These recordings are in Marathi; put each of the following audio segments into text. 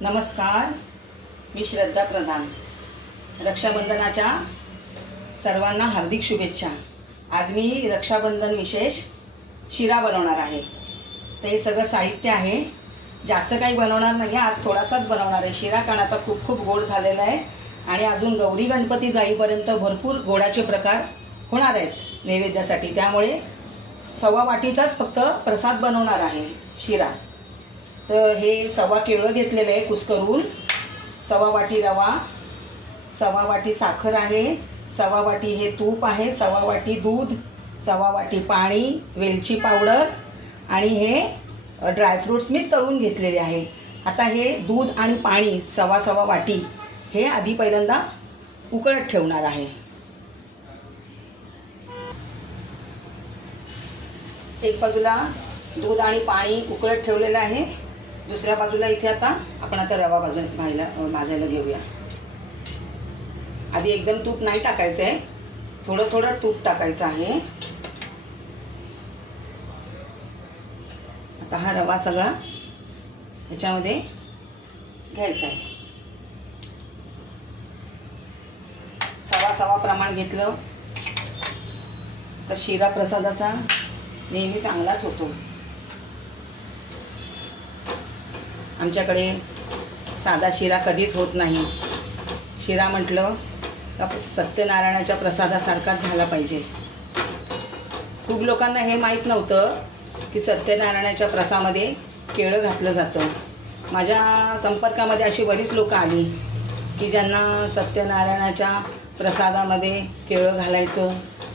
नमस्कार, मी श्रद्धा प्रधान। रक्षाबंधनाच्या सर्वांना हार्दिक शुभेच्छा। आज मी रक्षाबंधन विशेष शिरा बनवणार आहे। तर हे सगळं साहित्य आहे, जास्त काही बनवणार नाही, आज थोडासाच बनवणार आहे शिरा, कारण आता खूप खूप गोड झालेला आहे आणि अजून गौरी गणपती जाईपर्यंत भरपूर गोडाचे प्रकार होणार आहेत नैवेद्यासाठी। त्यामुळे सव्वा वाटीचाच फक्त प्रसाद बनवणार आहे शिरा। तर हे सव्वा केळं घेतलेलं आहे कुस्करून, सव्वा वाटी रवा, सव्वा वाटी साखर आहे, सव्वा वाटी हे तूप आहे, सव्वा वाटी दूध, सव्वा वाटी पाणी, वेलची पावडर आणि हे ड्रायफ्रूट्स मी तळून घेतलेले आहे। आता हे दूध आणि पाणी सव्वा सव्वा वाटी हे आधी पहिल्यांदा उकळत ठेवणार आहे। एक बाजूला दूध आणि पाणी उकळत ठेवलेलं आहे, दुसऱ्या बाजूला इथे आता आपण रवा भाजायला घेऊया। आधी एकदम तूप नाही टाकायचं आहे, थोडं थोडं तूप टाकायचं आहे। आता हा रवा सगळा याच्यामध्ये घ्यायचा आहे। सव्वा सव्वा प्रमाण घेतलं तर शिरा प्रसादाचा नेहमी चांगलाच होतो। आमच्याकडे साधा शिरा कधीच होत नाही। शिरा म्हटलं तर सत्यनारायणाच्या प्रसादासारखाच झाला पाहिजे। खूप लोकांना हे माहीत नव्हतं की सत्यनारायणाच्या प्रसादामध्ये केळं घातलं जातं। माझ्या संपर्कामध्ये अशी बरीच लोकं आली की ज्यांना सत्यनारायणाच्या प्रसादामध्ये केळं घालायचं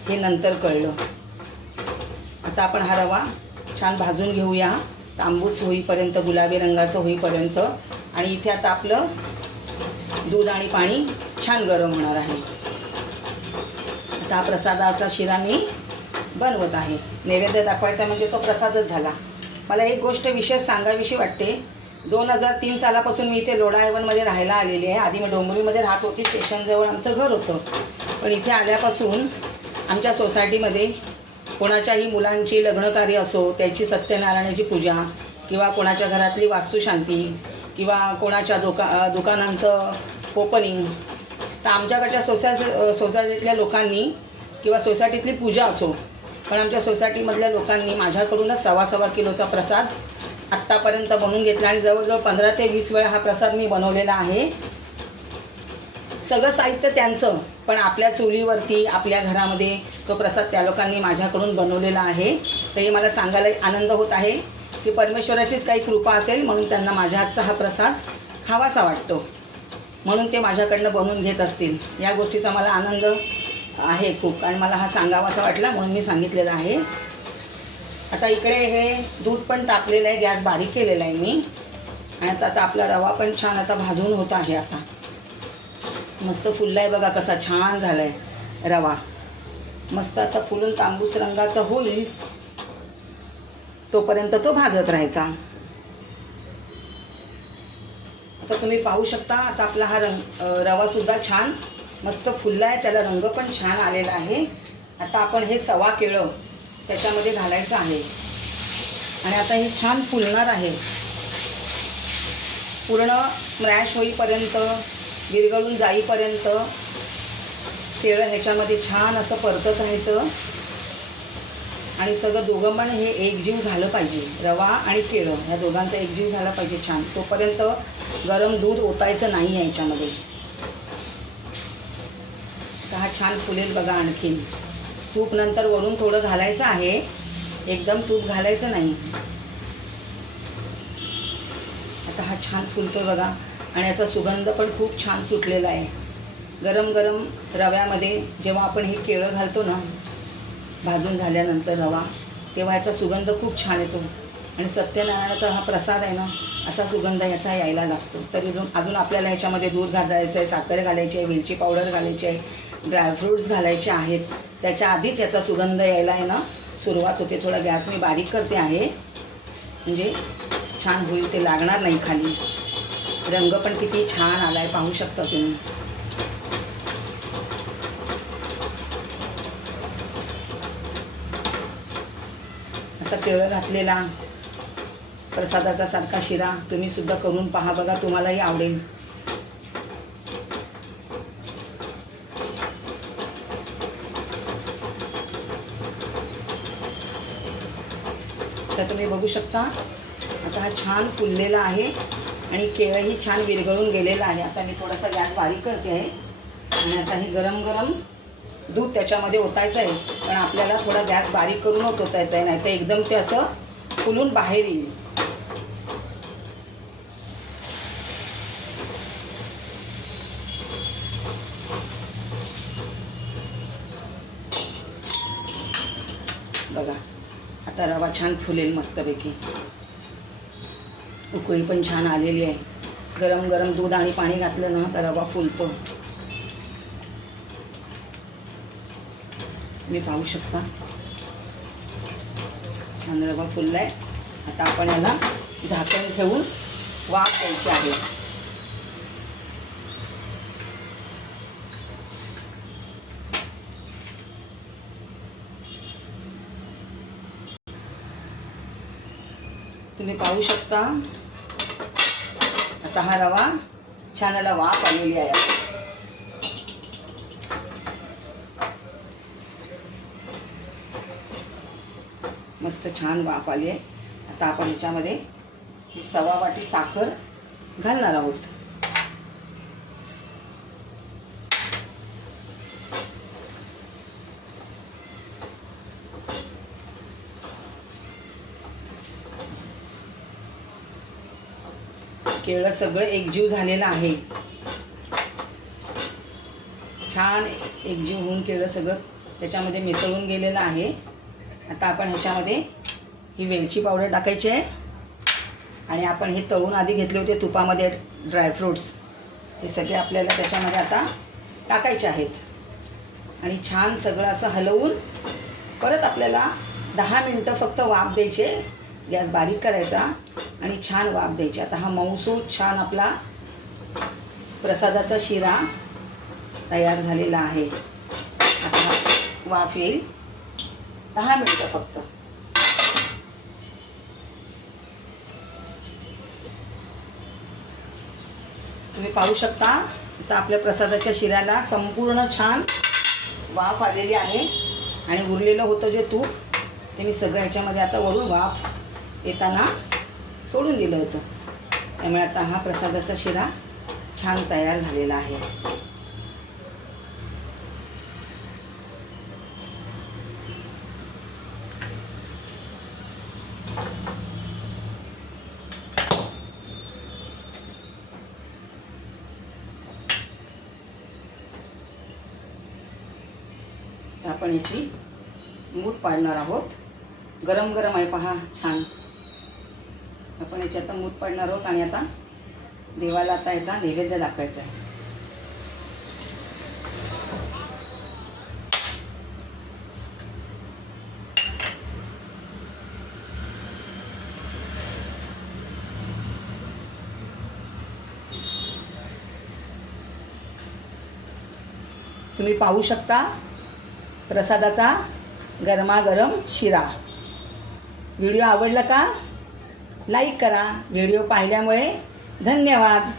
हे नंतर कळलं। आता आपण हा रवा छान भाजून घेऊया, तांबूस होईपर्यंत, गुलाबी रंगाचं होईपर्यंत। आणि इथे आता आपलं दूध आणि पाणी छान गरम होणार आहे। आता प्रसादाचा शिरा मी बनवत आहे। नैवेद्य दाखवायचा म्हणजे तो प्रसादच झाला। मला एक गोष्ट विशेष सांगावीशी वाटते। 2003 सालापासून मी इथे लोढायवनमध्ये राहायला आलेली आहे। आधी मी डोंबिवलीमध्ये राहत होती, स्टेशनजवळ आमचं घर होतं। पण इथे आल्यापासून आमच्या सोसायटीमध्ये कोणाच्याही मुलांची लग्नकार्य असो, त्याची सत्यनारायणाची पूजा, किंवा कोणाच्या घरातली वास्तुशांती, किंवा कोणाच्या दुकानांचं ओपनिंग, तर आमच्याकडच्या सोसायटीतल्या लोकांनी किंवा सोसायटीतली पूजा असो, पण आमच्या सोसायटीमधल्या लोकांनी माझ्याकडूनच सव्वा सव्वा किलोचा प्रसाद आत्तापर्यंत बनवून घेतला आणि जवळजवळ 15 ते 20 वेळा हा प्रसाद मी बनवलेला आहे। सगळं साहित्य त्यांचं, पण आपल्या चुलीवरती आपल्या घरामध्ये तो प्रसाद त्या लोकांनी माझ्याकडून बनवलेला आहे। तर हे मला सांगायला आनंद होत आहे की परमेश्वराचीच काही कृपा असेल म्हणून त्यांना माझ्या हातचा हा प्रसाद खावासा वाटतो, म्हणून ते माझ्याकडनं बनवून घेत असतील। या गोष्टीचा मला आनंद आहे खूप, आणि मला हा सांगावासा वाटला म्हणून मी सांगितलेलं आहे। आता इकडे हे दूध पण तापलेलं आहे, गॅस बारीक केलेला आहे मी, आणि आता आपला रवा पण छान आता भाजून होत आहे। आता मस्त फुलला आहे बघा, कसा छान झाला आहे रवा, मस्त आता फुलून तांबूस रंगाचा होईल तोपर्यंत तो भाजत राहायचा। आता तुम्ही पाहू शकता, आता आपला हा रवासुद्धा छान मस्त फुलला आहे, त्याला रंग पण छान आलेला आहे। आता आपण हे सव्वा केळं त्याच्यामध्ये घालायचं आहे आणि आता हे छान फुलणार आहे। पूर्ण स्मॅश होईपर्यंत, विरघळून जाईपर्यंत केळं ह्याच्यामध्ये छान असं परतत राहायचं आणि सगळं दोघं पण हे एकजीव झालं पाहिजे। रवा आणि केळं ह्या दोघांचा एकजीव झाला पाहिजे छान, तोपर्यंत गरम दूध ओतायचं नाही आहे याच्यामध्ये। तर हा छान फुलेल बघा। आणखीन तूप नंतर वरून थोडं घालायचं आहे, एकदम तूप घालायचं नाही। आता हा छान फुलतो बघा, आणि याचा सुगंध पण खूप छान सुटलेला आहे। गरम गरम रव्यामध्ये जेव्हा आपण हे केळं घालतो ना भाजून झाल्यानंतर रवा, तेव्हा याचा सुगंध खूप छान येतो, आणि सत्यनारायणाचा हा प्रसाद आहे ना, असा सुगंध याचा यायला लागतो। तरी अजून आपल्याला ह्याच्यामध्ये दूध घालायचं आहे, साखर घालायची आहे, वेलची पावडर घालायची आहे, ड्रायफ्रूट्स घालायचे आहेत। त्याच्या आधीच याचा सुगंध यायला आहे ना सुरुवात होते। थोडा गॅस मी बारीक करते आहे म्हणजे छान होईल, ते लागणार नाही खाली। रंग पण किती छान आला आहे, पाहू शकता तुम्ही। असं केळं घातलेला प्रसादाचा सारखा शिरा तुम्ही सुद्धा करून पहा बघा, तुम्हालाही आवडेल. तर तुम्ही बघू शकता आता हा छान फुललेला आहे आणि केळंही छान विरघळून गेलेलं आहे. आता मी थोडासा गॅस बारीक करते आहे आणि आता हे गरम गरम दूध त्याच्यामध्ये ओतायचं आहे. पण आपल्याला थोडा गॅस बारीक करूनच ओतायचं आहे, नाही तर एकदम ते असं फुलून बाहेर येईल. बघा आता रवा छान फुलेल मस्तपैकी. उकळी पण छान आलेली आहे. गरम गरम दूध आणि पाणी घातलं ना तर रवा फुलतो. तुम्ही पाहू शकता छान रवा फुललाय. आता आपण याला झाकण ठेवून वाफ द्यायची आहे. तुम्ही पाहू शकता आता हा रवा छान याला वाफ आलेली आहे. मस्त छान वाफ आली आहे. आता आपण ह्याच्यामध्ये ही 1.25 वाटी साखर घालणार आहोत. केळं सगळं एकजीव झालेलं आहे. छान एकजीव होऊन केळं सगळं त्याच्यामध्ये मिसळून गेलेलं आहे. आता आपण ह्याच्यामध्ये ही वेलची पावडर टाकायची आहे आणि आपण हे तळून आधी घेतले होते तुपामध्ये ड्रायफ्रूट्स, हे सगळे आपल्याला त्याच्यामध्ये आता टाकायचे आहेत. आणि छान सगळं असं हलवून परत आपल्याला 10 मिनटं फक्त वाफ द्यायचे. गॅस बारीक करायचा आणि छान वाफ द्यायची. आता हा मऊसूत छान आपला प्रसादाचा शिरा तयार झालेला आहे. आता वाफ येईल 10 मिनटं फक्त. तुम्ही पाहू शकता आता आपल्या प्रसादाच्या शिऱ्याला संपूर्ण छान वाफ आलेली आहे. आणि उरलेलं होतं जे तूप ते मी सगळं ह्याच्यामध्ये आता वरून वाफ येताना सोडून दिलं होतं. त्यामुळे आता हा प्रसादाचा शिरा छान तयार झालेला आहे. आपण याची मूठ पाडणार आहोत. गरम गरम आहे पहा छान. आपण याची आता मूठ पाडणार आहोत आणि आता देवाला आता याचा नैवेद्य दाखवायचा आहे. तुम्ही पाहू शकता प्रसादाचा गरमागरम शिरा. व्हिडिओ आवडला का? लाईक करा. व्हिडिओ पाहिल्यामुळे धन्यवाद.